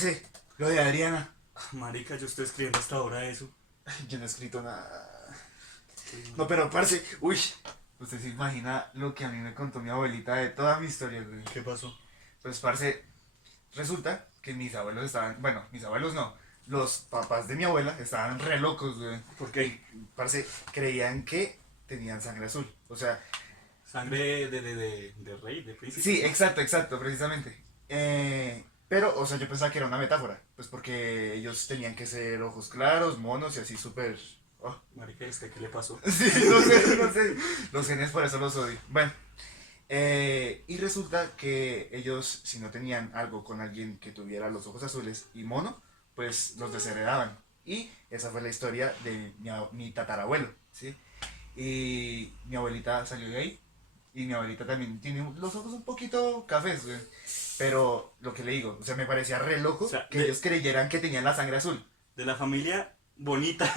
Parce, lo de Adriana. Marica, yo estoy escribiendo hasta ahora eso. Yo no he escrito nada. No, pero parce, uy. Usted se imagina lo que a mí me contó mi abuelita de toda mi historia, güey. ¿Qué pasó? Pues, parce, resulta que mis abuelos estaban. Bueno, mis abuelos no. Los papás de mi abuela estaban re locos, güey. ¿Por qué? Y, parce, creían que tenían sangre azul. O sea, Sangre de rey, de príncipe. sí, exacto, precisamente. Pero, o sea, yo pensaba que era una metáfora. Pues porque ellos tenían que ser ojos claros, monos y así súper. Oh. Marica, ¿qué le pasó? Sí, no sé. Los genes por eso los odio. Bueno, y resulta que ellos, si no tenían algo con alguien que tuviera los ojos azules y mono, pues los desheredaban. Y esa fue la historia de mi tatarabuelo, ¿sí? Y mi abuelita salió de ahí. Y mi abuelita también tiene los ojos un poquito cafés, güey. Pero lo que le digo, o sea, me parecía re loco O sea, que ellos creyeran que tenían la sangre azul. De la familia bonita.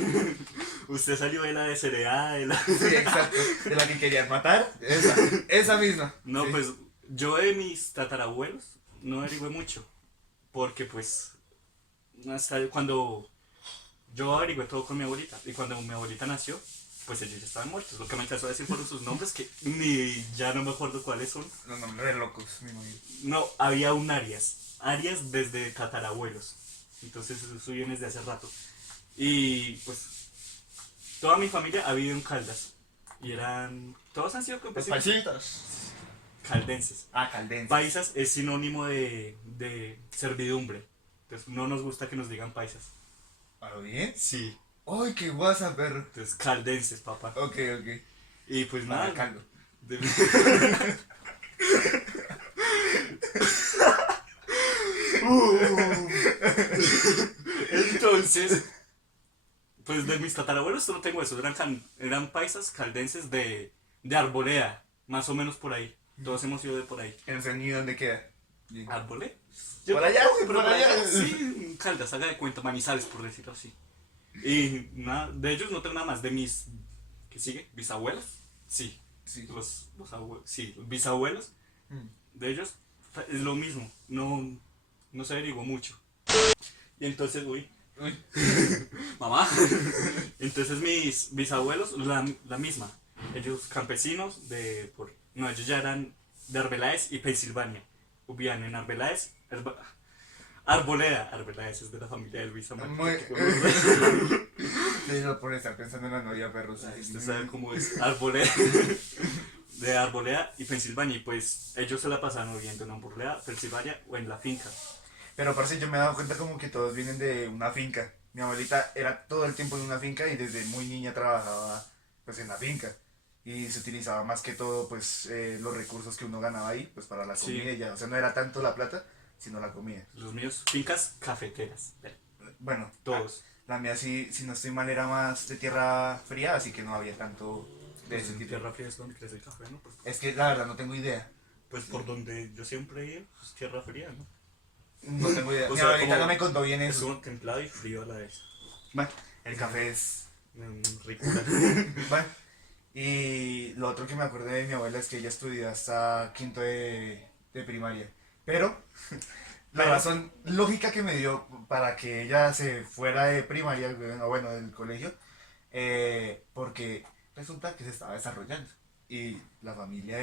Usted salió de la desheredada, de la... Sí, exacto. De la que querían matar. Esa misma. No, Sí. pues yo de mis tatarabuelos no averigüé mucho. Porque pues hasta cuando yo averigüé todo con mi abuelita. Y cuando mi abuelita nació, pues ellos ya estaban muertos. Lo que me alcanzó a decir fueron sus nombres que ni ya no me acuerdo cuáles son. Los nombres re locos, mi marido. No, había un Arias. Arias desde tatarabuelos. Entonces eso viene desde hace rato. Y pues toda mi familia ha vivido en Caldas. Y eran... Todos han sido Los campesinos paisitos. caldenses. Ah, caldenses. Paisas es sinónimo de servidumbre. Entonces no nos gusta que nos digan paisas. ¿A lo bien? Sí. ¡Ay, qué guasa, perro! Entonces caldenses, papá. Ok. Y pues Nada, nada. caldo. de- Entonces, pues de mis tatarabuelos solo tengo eso. Eran paisas caldenses de Arboleda, más o menos por ahí. Todos hemos ido de por ahí. ¿En San dónde queda? Bien. ¿Arboleda? Por allá, Pero por allá. Sí, Caldas, haga de cuenta, Manizales, por decirlo así. Y nada, de ellos no tengo nada más. De mis, ¿qué sigue? ¿Bisabuelos? Sí. Sí. Los abuelos, sí, los bisabuelos. Mm. De ellos es lo mismo. No se averiguó mucho. Y entonces, uy, Uy. mamá. Entonces mis bisabuelos, la misma. Ellos campesinos no, ellos ya eran de Arbeláez y Pensilvania. Vivían en Arbeláez, Arboleda. Arbeláez es de la familia de Luisa Muy... Marica. Sí, no por estar pensando en la novia, perro. Sí, Usted sabe cómo es Arboleda. De Arboleda y Pensilvania. Y pues ellos se la pasaban viviendo en Arboleda, Pensilvania o en la finca. Pero parce, yo me he dado cuenta como que todos vienen de una finca. Mi abuelita era todo el tiempo en una finca y desde muy niña trabajaba pues en la finca. Y se utilizaba más que todo pues los recursos que uno ganaba ahí pues para la Sí. comida y ya. O sea, no era tanto la plata, sino la comida. Los míos, fincas cafeteras. Bueno, Todos. la mía sí, si no estoy mal era más de tierra fría, así que no había tanto de ese En tipo. tierra fría es donde crece el café, ¿no? Es que la verdad no tengo idea. Pues por donde yo siempre he ido, pues tierra fría, ¿no? No tengo idea. O Mi sea, abuelita como- no me contó bien Es eso. como templado y frío a la vez. Bueno, el café es... Rico. Bueno, y lo otro que me acuerdo de mi abuela es que ella estudió hasta quinto de primaria. Pero la Pero- razón lógica que me dio para que ella se fuera de primaria, o bueno, del colegio, porque resulta que se estaba desarrollando. Y la familia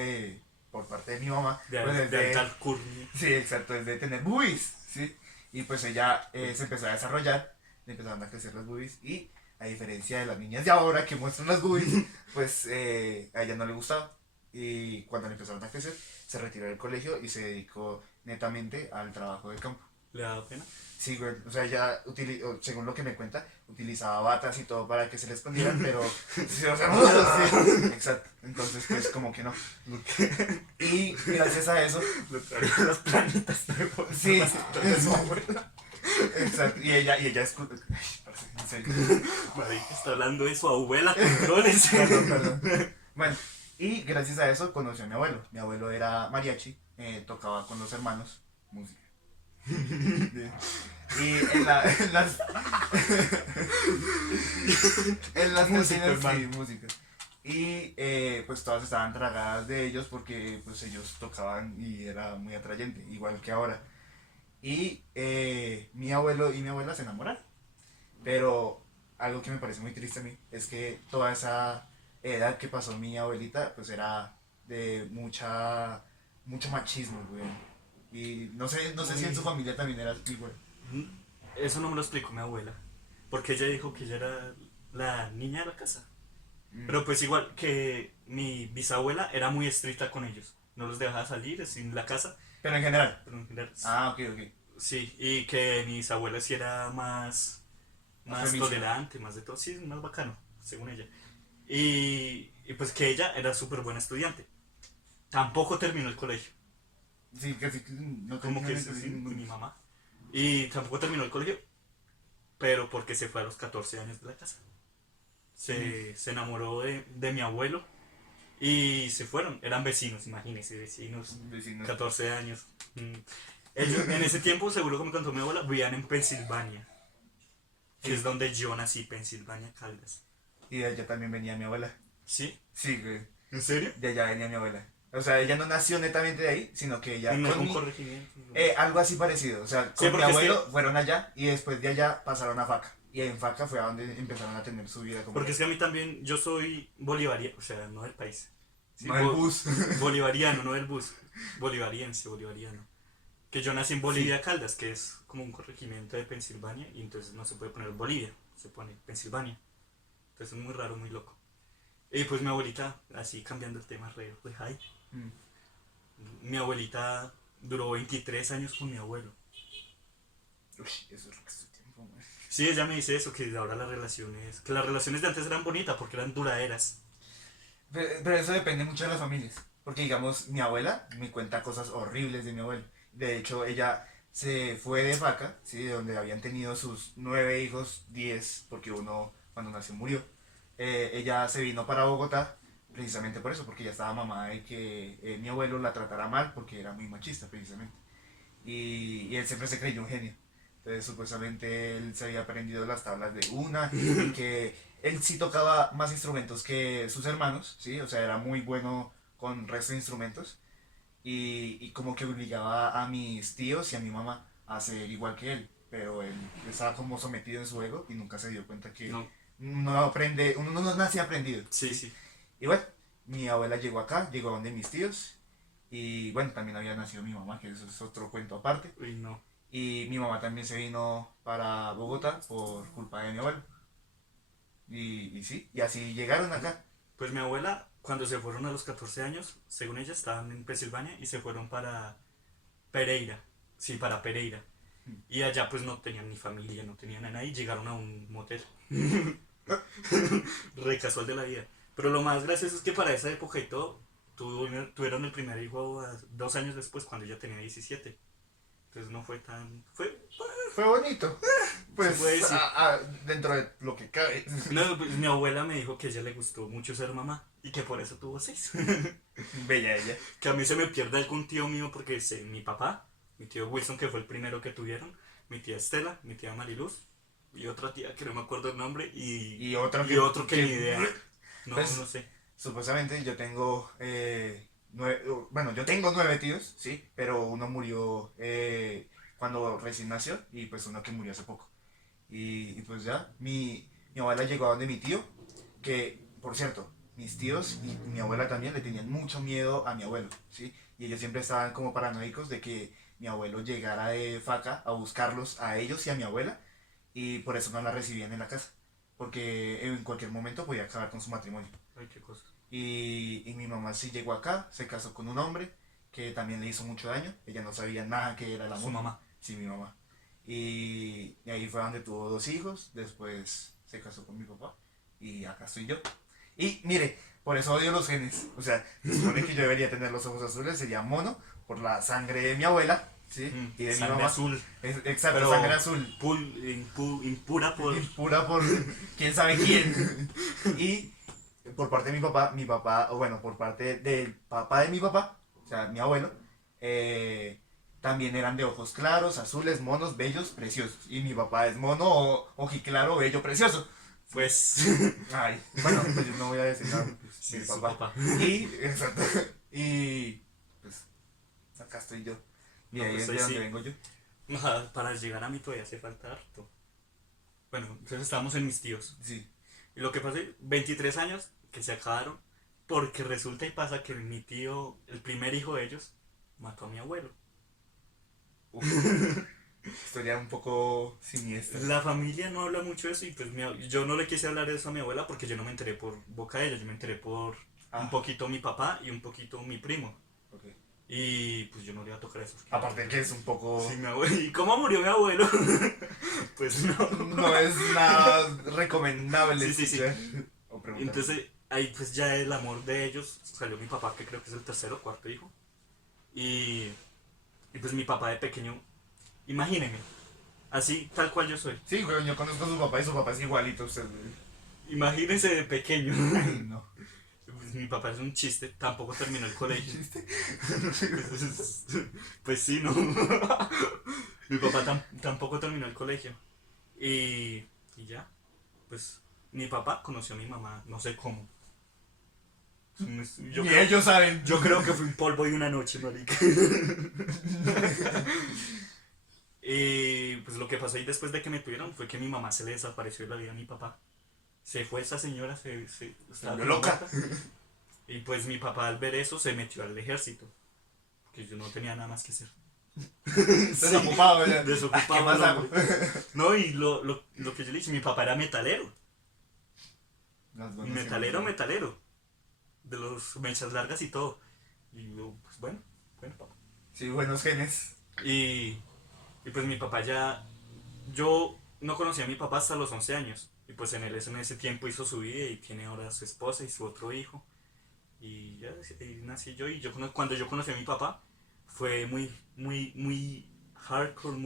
por parte de mi mamá, De, pues es de de- alta alcurnia. sí, exacto, es de tener boobies, ¿sí? Y pues ella se empezó a desarrollar, le empezaron a crecer las boobies y a diferencia de las niñas de ahora que muestran las boobies, pues a ella no le gustaba. Y cuando le empezaron a crecer, se retiró del colegio y se dedicó netamente al trabajo del campo. ¿Le da pena? Sí, güey, o sea, ella, según lo que me cuenta, utilizaba batas y todo para que se le escondieran, pero, sí, o sea, sí, exacto, entonces pues como que no. Y gracias a eso, Le traía las planitas de sí, eso, exacto, y ella ay, parce, en serio. Marica, está hablando de su abuela, controles. Perdón. Bueno, y gracias a eso conoció a mi abuelo. Mi abuelo era mariachi, tocaba con los hermanos música. Y en las Música, cantinas, sí, hermano. música. Y pues todas estaban tragadas de ellos porque pues ellos tocaban y era muy atrayente, igual que ahora. Y mi abuelo y mi abuela se enamoraron. Pero algo que me parece muy triste a mí es que toda esa edad que pasó mi abuelita, pues era de mucho machismo, güey. Y no sé si en su Uy. familia también era igual. Eso no me lo explicó mi abuela. Porque ella dijo que ella era la niña de la casa. Mm. Pero pues igual que mi bisabuela era muy estricta con ellos. No los dejaba salir sin la casa. Pero en general. Pero en general, Ah, ok, ok. sí. Y que mi bisabuela sí era Más más permisivo. tolerante, más de todo. Sí, más bacano, según ella. Y pues que ella era súper buena estudiante. Tampoco terminó el colegio. Sí, casi que no Como terminan que de sí, entender sí, y ninguno. mi mamá. Y tampoco terminó el colegio, pero porque se fue a los 14 años de la casa. Mm, Se enamoró de mi abuelo y se fueron. Eran vecinos, imagínense, vecinos, vecinos. 14 años. Mm. Ellos en ese tiempo, seguro que me contó mi abuela, vivían en Pensilvania, que es Sí. donde yo nací, Pensilvania, Caldas. Y de allá también venía mi abuela. ¿Sí? Sí, güey. ¿En serio? De allá venía mi abuela. O sea, ella no nació netamente de ahí, sino que ella En con algún mi... corregimiento. algo así parecido. O sea, Sí, con mi porque es abuelo que, fueron allá y después de allá pasaron a Faca. Y en Faca fue a donde empezaron a tener su vida como porque tal. es que a mí también, yo soy bolivariano, o sea, no del país. Sí, No el bus. bolivariano, no del bus. Bolivariense, bolivariano. Que yo nací en Sí. Bolivia, Caldas, que es como un corregimiento de Pensilvania, y entonces no se puede poner Bolivia, se pone Pensilvania. Entonces es muy raro, muy loco. Y pues mi abuelita, así cambiando el tema, pues ay, Mm. mi abuelita duró 23 años con mi abuelo. Uy, eso es resto de tiempo, güey. Sí, ella me dice eso, que ahora que las relaciones de antes eran bonitas porque eran duraderas. Pero eso depende mucho de las familias. Porque, digamos, mi abuela me cuenta cosas horribles de mi abuelo. De hecho, ella se fue de Vaca, ¿sí? De donde habían tenido sus 9 hijos, 10, porque uno cuando nació murió. Ella se vino para Bogotá precisamente por eso, porque ella estaba mamada de que mi abuelo la tratara mal porque era muy machista, precisamente. Y él siempre se creyó un genio. Entonces, supuestamente él se había aprendido las tablas de una y que él sí tocaba más instrumentos que sus hermanos, ¿sí? O sea, era muy bueno con resto de instrumentos y como que obligaba a mis tíos y a mi mamá a hacer igual que él, pero él estaba como sometido en su ego y nunca se dio cuenta que No, uno no nace aprendido, sí, ¿sí? sí. Y bueno, mi abuela llegó acá, llegó donde mis tíos y bueno, también había nacido mi mamá, que eso es otro cuento aparte. Uy, no. Y mi mamá también se vino para Bogotá por culpa de mi abuelo. Y sí, y así llegaron acá. Pues mi abuela, cuando se fueron a los 14 años, según ella, estaban en Pensilvania y se fueron para Pereira. Sí, para Pereira. Y allá pues no tenían ni familia, no tenían a nadie y llegaron a un motel. Re casual de la vida. Pero lo más gracioso es que para esa época y todo, tuvieron el primer hijo 2 años después, cuando ella tenía 17. Entonces no fue tan... Fue bonito. Se Pues puede decir. dentro de lo que cabe. No, pues, mi abuela me dijo que a ella le gustó mucho ser mamá y que por eso tuvo 6. Bella ella. Que a mí se me pierde algún tío mío porque mi papá, mi tío Wilson, que fue el primero que tuvieron, mi tía Estela, mi tía Mariluz y otra tía que no me acuerdo el nombre Y otro y otro que ni idea. No, Pues no sé. supuestamente yo tengo bueno, yo tengo 9 tíos, sí, pero uno murió cuando recién nació y pues uno que murió hace poco. Y pues ya, mi abuela llegó a donde mi tío, que por cierto, mis tíos y mi abuela también le tenían mucho miedo a mi abuelo, ¿sí? Y ellos siempre estaban como paranoicos de que mi abuelo llegara de Faca a buscarlos a ellos y a mi abuela y por eso no la recibían en la casa, porque en cualquier momento podía acabar con su matrimonio. Ay, qué cosa. Y mi mamá sí llegó acá, se casó con un hombre que también le hizo mucho daño. Ella no sabía nada que era el Su amor. mamá. Sí, mi mamá. Y ahí fue donde tuvo 2 hijos. Después se casó con mi papá. Y acá estoy yo. Y mire, por eso odio los genes. O sea, se supone que yo debería tener los ojos azules, sería mono, por la sangre de mi abuela, ¿sí? Y de mi Sangre mamá. azul. Exacto, Pero sangre azul. impura por... Pura por quién sabe quién. Y por parte de mi papá, o bueno, por parte del papá de mi papá, o sea, mi abuelo, también eran de ojos claros, azules, monos, bellos, preciosos. Y mi papá es mono, ojiclaro, bello, precioso. Pues... Ay, bueno, pues yo no voy a decir nada, pues, sí, mi su papá. papá. Y, exacto, y pues acá estoy yo. Y No, ahí pues es ahí de donde sí. vengo yo. Para llegar a mí todavía hace falta harto. Bueno, entonces estábamos en mis tíos. Sí. Y lo que pasó, 23 años que se acabaron, porque resulta y pasa que mi tío, el primer hijo de ellos, mató a mi abuelo. Uf. Historia un poco siniestra. La familia no habla mucho de eso y pues yo no le quise hablar de eso a mi abuela porque yo no me enteré por boca de ella, yo me enteré por un poquito mi papá y un poquito mi primo. Ok. Y pues yo no le iba a tocar eso. Aparte que es un poco... Sí, mi abuelo. ¿Y cómo murió mi abuelo? Pues no. No es nada recomendable Sí. escuchar o preguntar. Entonces ahí pues ya el amor de ellos, salió mi papá que creo que es el tercero o cuarto hijo. Y pues mi papá de pequeño, imagínense, así tal cual yo soy. Sí, güey, yo conozco a su papá y su papá es igualito a usted, güey. Imagínense de pequeño. Ay, no. Pues, mi papá es un chiste, tampoco terminó el colegio. Pues sí, no. Mi papá tampoco terminó el colegio. Y ya, pues mi papá conoció a mi mamá, no sé cómo. Y ellos saben. Yo creo que fue un polvo y una noche, marica. Y pues lo que pasó ahí después de que me tuvieron fue que mi mamá se le desapareció de la vida a mi papá. Se fue esa señora, estaba volvió loca. Y pues mi papá al ver eso se metió al ejército. Porque yo no tenía nada más que hacer. Desocupado, ya. Desocupado. ¿Qué más hago? No, y lo que yo le dije, mi papá era metalero. Las buenas Metalero, que- metalero. De los mechas largas y todo. Y yo, pues bueno, papá. Sí, buenos genes. Y pues mi papá ya... Yo no conocí a mi papá hasta los 11 años. Y pues en ese tiempo hizo su vida y tiene ahora su esposa y su otro hijo. Y ya ahí nací yo. Y cuando yo conocí a mi papá fue muy hardcore,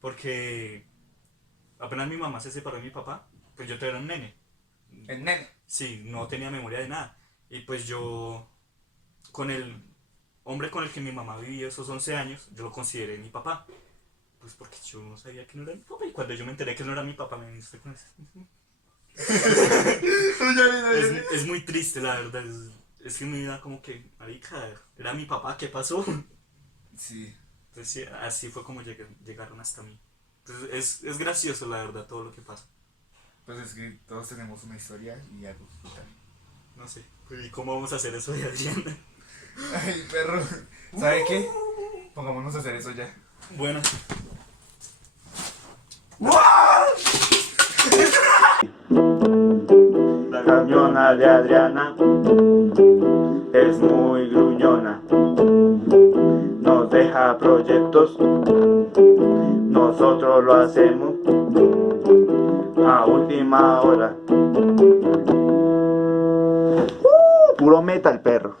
porque apenas mi mamá se separó de mi papá, pues yo todavía era un nene. El nene. Sí, no tenía memoria de nada. Y pues yo, con el hombre con el que mi mamá vivió esos 11 años, yo lo consideré mi papá. Pues porque yo no sabía que no era mi papá. Y cuando yo me enteré que no era mi papá, me viste con eso. Es muy triste, la verdad. Es que mi vida como que, marica, era mi papá, ¿qué pasó? Sí. Entonces, sí, así fue como llegaron hasta mí. Entonces, es gracioso, la verdad, todo lo que pasa. Pues es que todos tenemos una historia y algo que contar. No sé. ¿Y cómo vamos a hacer eso de Adriana? Ay, perro. ¿Sabe qué? Pongámonos a hacer eso ya. Bueno. La cañona de Adriana es muy gruñona, nos deja proyectos, nosotros lo hacemos a última hora. Puro metal, perro.